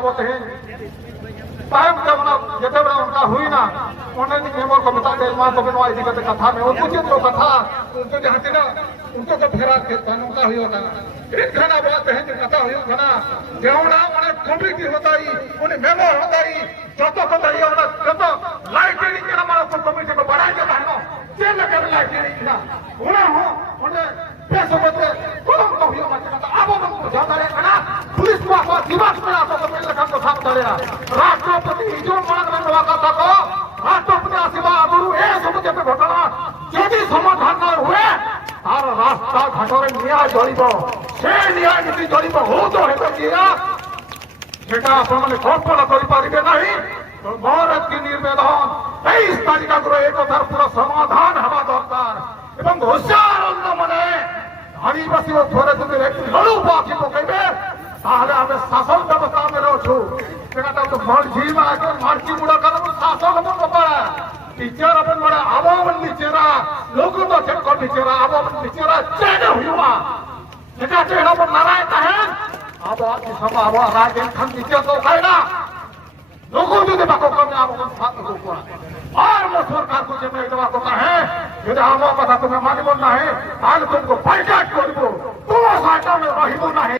आवत है टाइम के बना जते बना उनका हुई ना उन्हें नियमों को बता दे मां तो बनवाई दी कहते कथा में उनको जो कथा उनको जहां थी ना उनको तो फेरा के कानून का हुई होता एक घना बात है जो कथा हुई घना जेवना उन्हें कॉपी की होता ही उन्हें मेमो होता ही जो तो बताइए उन्हें जो तो लाइब्रेरी के हमारा को कमेटी को बढ़ाई के बहनों जे लगे लाइब्रेरी ना उन्हें पैसे बदले कौन तो हुई मत अब उनको जाता है ना पुलिस को आपको दिमाग में आता तो मिल लगा तो साथ चलेगा राष्ट्रपति जो मांग रहा था को राष्ट्रपति आशीर्वाद गुरु ए समझे पे घटना यदि समाधान न हुए तार रास्ता घाटरे न्याय जड़िब से न्याय नीति जड़िब हो तो हेतु किया सेटा आपण माने कल्पना करि पारिबे नहीं तो मोर की निर्वेदन 23 तारिख को एक कथार पूरा समाधान हवा दरकार एवं होशियार अन्य माने आदिवासी घरे যদি লড়ু বাকি পকাইবে তাহলে আমি শাসন ব্যবস্থা में রছু সেটা তো মর্জি মাকে মর্জি মুড়া কারণ শাসন हम পড়া टीचर अपन बड़ा आवामन नीचेरा लोगों तो चेक कर नीचेरा आवामन नीचेरा चेक हुआ सेटा चेहरा पर नारायण है अब आज सभा आवा राजन खन नीचे तो खाएगा लोगों जो देखो कम आवामन साथ को पड़ा और वो सरकार को जब एक बात होता है यदि आवाम का तुम्हें मानी बोलना है आज तुमको बाइकाट कर दो तुम साटा में रही बोलना है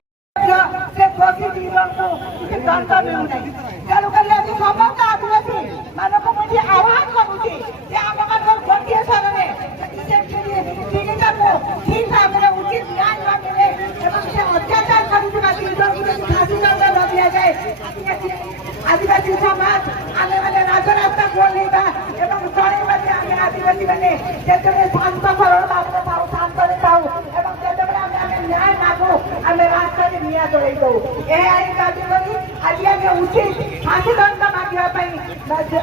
से कोकी जीवन को इसे जानता नहीं नहीं चालू कर ले अभी समस्त आदिवासी मानव को मुझे आवाज करूँगी ये आवाज को कोकी सामने इसे ठीक है वो ठीक है अपने उचित न्याय न मिले एवं इसे अत्याचार करूँगी बाकी लोग इसे फांसी दंड न दिया जाए आदिवासी समाज आने वाले रास्ता खोल लेगा एवं सही बने आगे आदिवासी बने जैसे में शांत करो आपने पाओ शांत करे पाओ एवं जैसे में हमें न्याय मांगो हमें रास्ता में न्याय जोड़े दो ये आई बात करी आज ये उचित फांसी दंड मांगिया पाई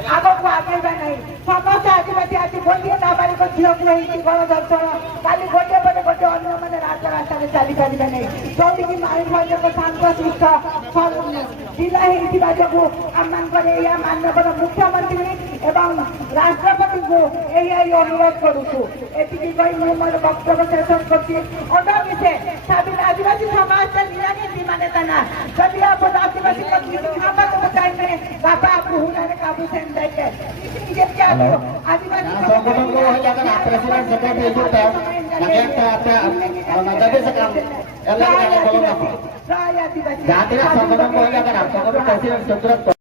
आगो को आगे नहीं समस्त आदिवासी आज बोलिए ना बारी को झील को ही गणदर्शन काली गोटे पटे गोटे अन्य मैंने रास्ता में चली पारे नहीं जोटी की मारी भाई को शांत शिक्षा जिला ही बाजू आम या माननीय मुख्यमंत्री एवं राष्ट्रपति को यही अनुरोध करुचु एति कही मोर वक्तव्य शेष कर विषय साबित आदिवासी समाज से निरानीति मान्यता ना जदि आप आदिवासी टाइम में बाबा आपको हुनर काबू से आदिवासी